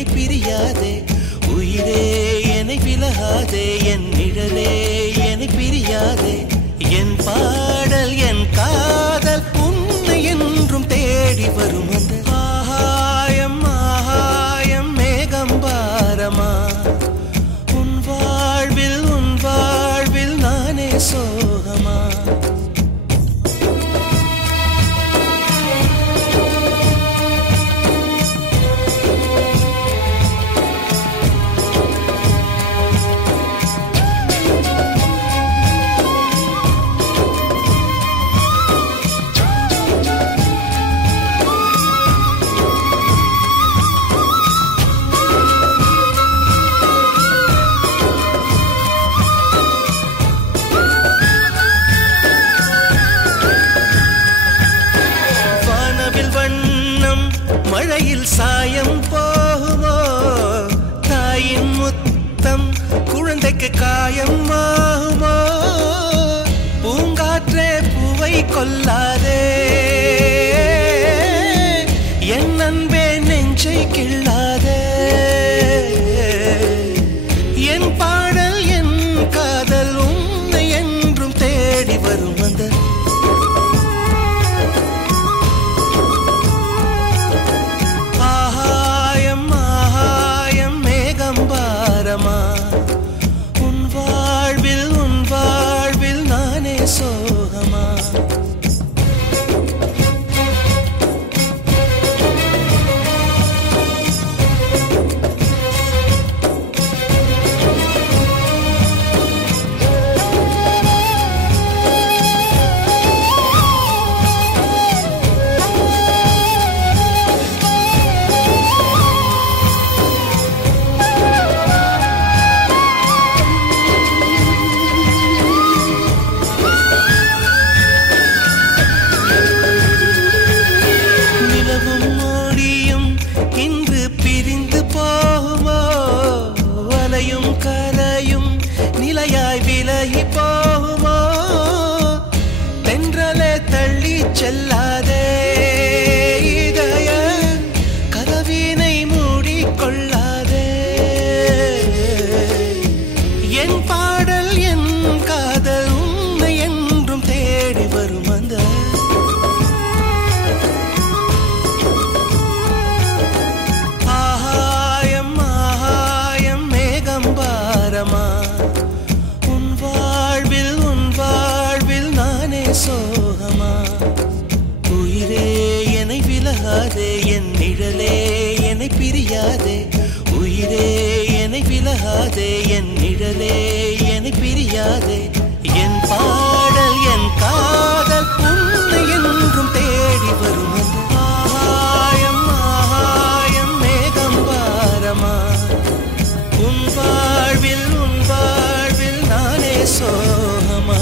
என்னை பிரியாதே உயிரே என்னை விலகாதே என் நிழலே என்னை பிரியாதே என் பாடல் என் காதல் உன்னை என்றும் தேடி வரும் அந்த ஆகாயம் ஆகாயம் மேகம் பாரமா உன் வாழ்வில் நானே சோகமா மழையில் சாயம் போகுமோ தாயின் முத்தம் குழந்தைக்கு காயம் ஆகுமோ பூங்காற்றே பூவை கொல்லாதே என் அன்பே நெஞ்சை கிள்ளாதே என் பாடல் என் காதல் உன்னை என்றும் தேடி வரும் அந்த உன் வாழ்வில் நானே சோகமா கரையும் நிலையாய் விலகி போகுமோ தென்றலே தள்ளி செல்லாதே இதய கதவினை மூடிக்கொள்ளாதே என் பாடல் என் காதல் உன்னை என்றும் தேடி வரும் அந்த உன் வாழ்வில் நானே சோகமா உயிரே என்னை விலகாதே என் நிழலே என்னை பிரியாதே உயிரே என்னை விலகாதே என் நிழலே என்னை பிரியாதே என் பாடல் என் காதல் உன்னை என்றும் தேடி வரும் ஆகாயம் ஆகாயம் மேகம் பாரமா உன் வாழ்வில் நானே சோகமா